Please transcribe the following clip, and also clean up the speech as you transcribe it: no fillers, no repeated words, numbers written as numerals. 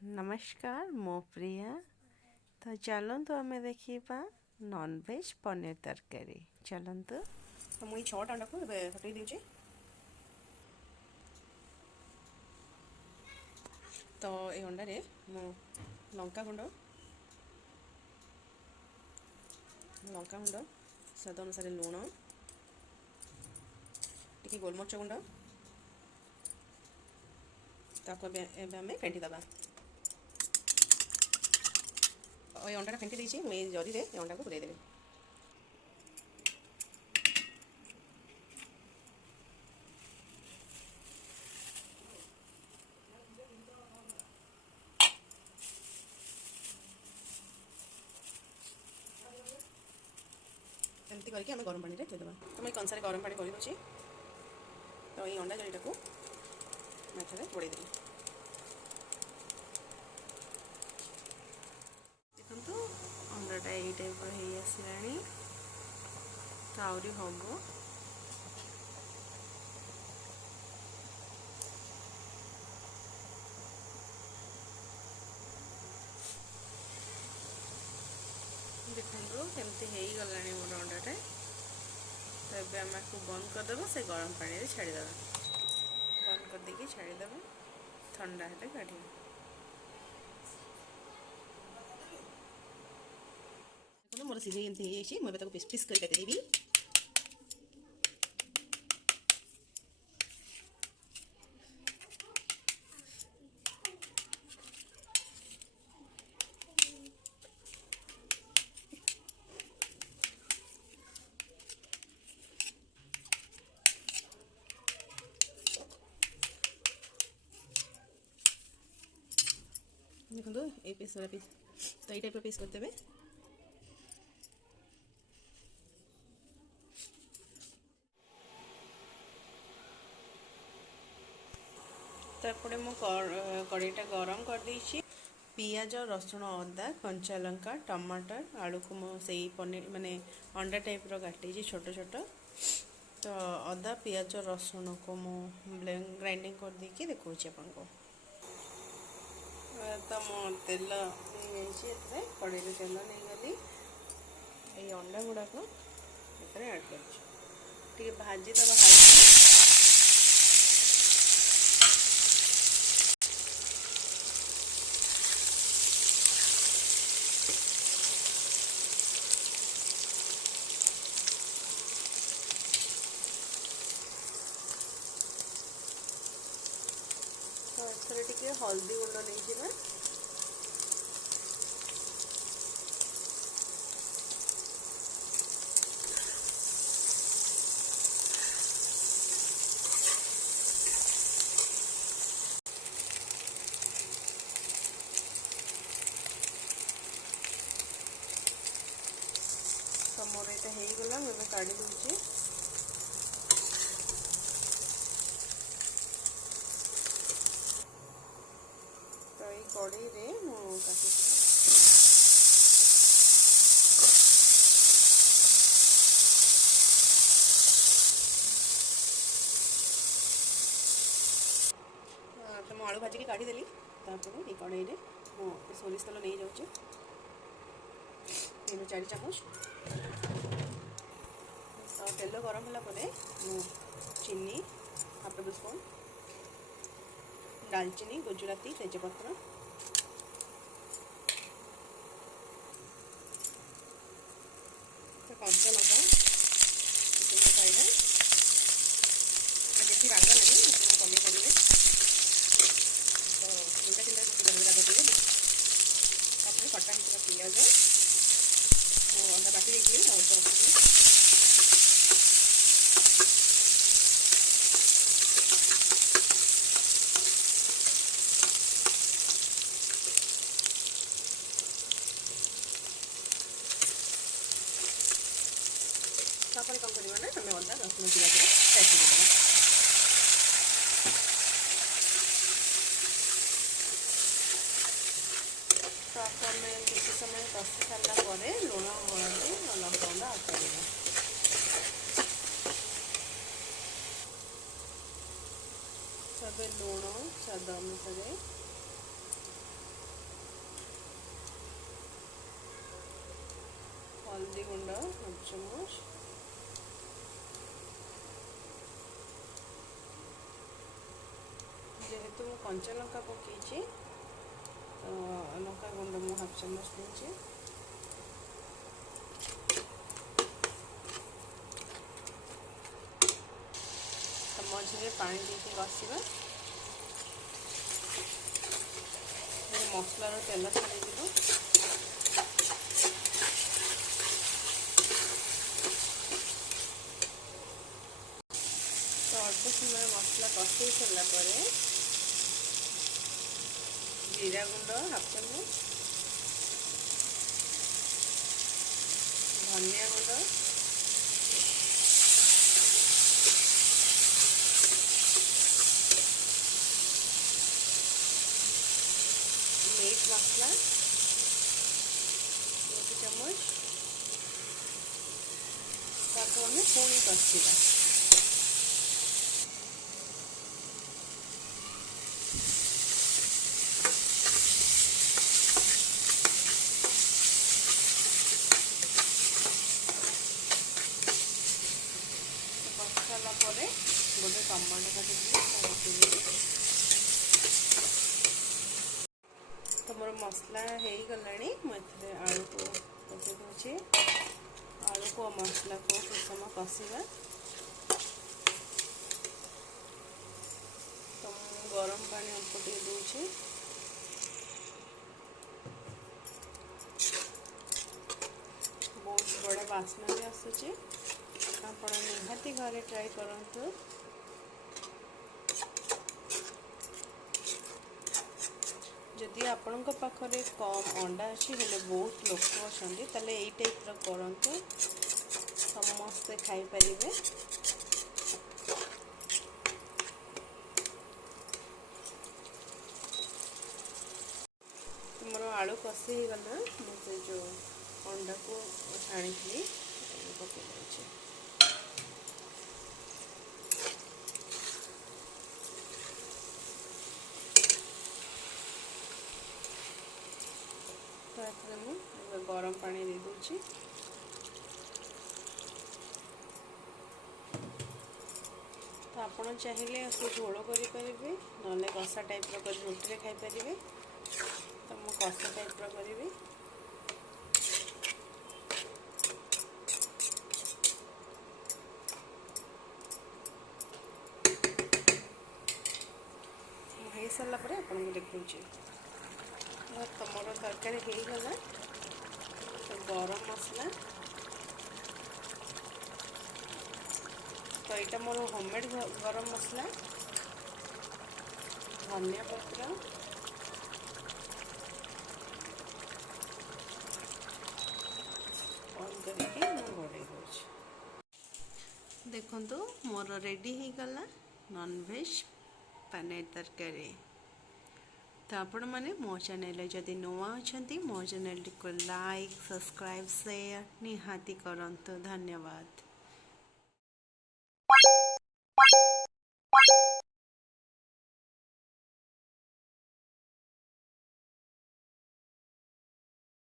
नमस्कार मो प्रिया। तो चलतु आम देखा नॉनवेज पनीर तरकारी। चलतु तो मुझे 6टा अंडा को फटई दूचे। तो ये अंडारे मु लंका गुंड स्वाद अनुसार लुण टी गोलमरीच गुंड ताको आम फेंटी दबा। ये अंडा फेंटी देछि मैं जरी रे अंडा को पुराई देबे। एमती करके आम गरम पानी रे देदेबा। तो मैं कंसारे गरम पानी कर दूची। तो ये अंडा जरीटा को माछरे बुड़े देबी। देखो अंडाटा यही टाइप हो आसला तो आहरी हम देखो केमती हो गला मोर अंडाटा। तो ये आम आपको बंद करदे से गरम पानी छाड़ीदे। बंद कर देकी छाड़ीदे ठंडा हेले काढ़। मोर सीझे एमती हो मुझे पिस पिस कर काटिदेबी। देखो ये पिस वाला पिस तो ये टाइप पिस करदे। तापरे मु कड़ाईटा गरम कर देछि। पियाज रसुण अदा कंचा लंका टमाटर आलू को से पनीर माने अंडा टाइप रो काटी छोट छोट। तो अदा पियाज रसुण को मु ग्राइंडिंग कर देकी देखो आपको। तो मो तेल नहीं कड़े तेल नहीं गली ये अंडा गुड़ाक ऐड कर भाजीदबा हाई। तो एथरे टिके हल्दी गुंड नहीं जिबा। तो मोर ये हो गला मुझे काढ़ी दूची। तो ये कड़ाई रे मु काटी तो मु आलू भाजी काढ़ीदेली। ये कड़ाई रे मु सोरिष तेल नहीं जाऊँ 4 चामच। तो तेल गरम होला चीनी हाफ टेबल स्पून दालचीनी गुजराती तेजपत्र कंचा लंका पाइबा। बेसी राग लगे कमे करेंगे। तो 2-3 कुटी राग देवे। कटा हो पियाज अंडा बाटी देखिए अल्प रखिए। तापर कौन करवा ना हमें अदा रसुण पियाज पेस्ट करदेवा। तो हमें किसी समय कषि सारा लुण हल्दी लंका गुंड आड करवा। सब लुण स्वाद अनुसार हल्दी गुंड हाफ चामच, जेहेतु मु कंचा लंका पकई लंका गुंड मु हाफ चामच दूचे। मझे पानी देके कषा मसलार तेल छाड़ तो अल्प समय मसला कषे सारापर जीरा गुंड हाफ चामच, धनिया गुंड, मीट मसला 1 चम्मच ताको हमें पुणी कषा। सारा गोटे टमाटो काटिकी तो मोर मसला हो गला मुझे आलू को पकई दूचे। आलू को मसला को कुछ समय कषा तो गरम पानी अल्प टे दूचे। बहुत बड़ा बास्ना भी आसूचे, आपण निहाती घरे ट्राई करंतु। जदि आपण पाखरे कम अंडा अच्छी हेले बहुत लोक अच्छा ताले यही टाइप करंतु, समस्ते खाई परिबे। मोर आलू कषि हो गला मुझे जो अंडा को छाणी पकई दूचे। तो गरम पानी दे दूची। तो आपण चाहिए झोल करें ना कषा टाइप कर रोटी खाई पारे। तो मु कषा टाइप करी हो सारा पर आपन को देखुची। तुम तरकारी हो गला तो गरम मसला तो यहाँ मोर होममेड गरम मसला, धनिया पत्र, ऑन करके घोड़े दूँ। देखो मोर रेडी हो गला नॉनवेज पनीर तरकारी। तो आपण मैंने मो चैनल जदि नुआ अच्छा मो चैनल को लाइक सब्सक्राइब शेयर निहाती करंतु। धन्यवाद।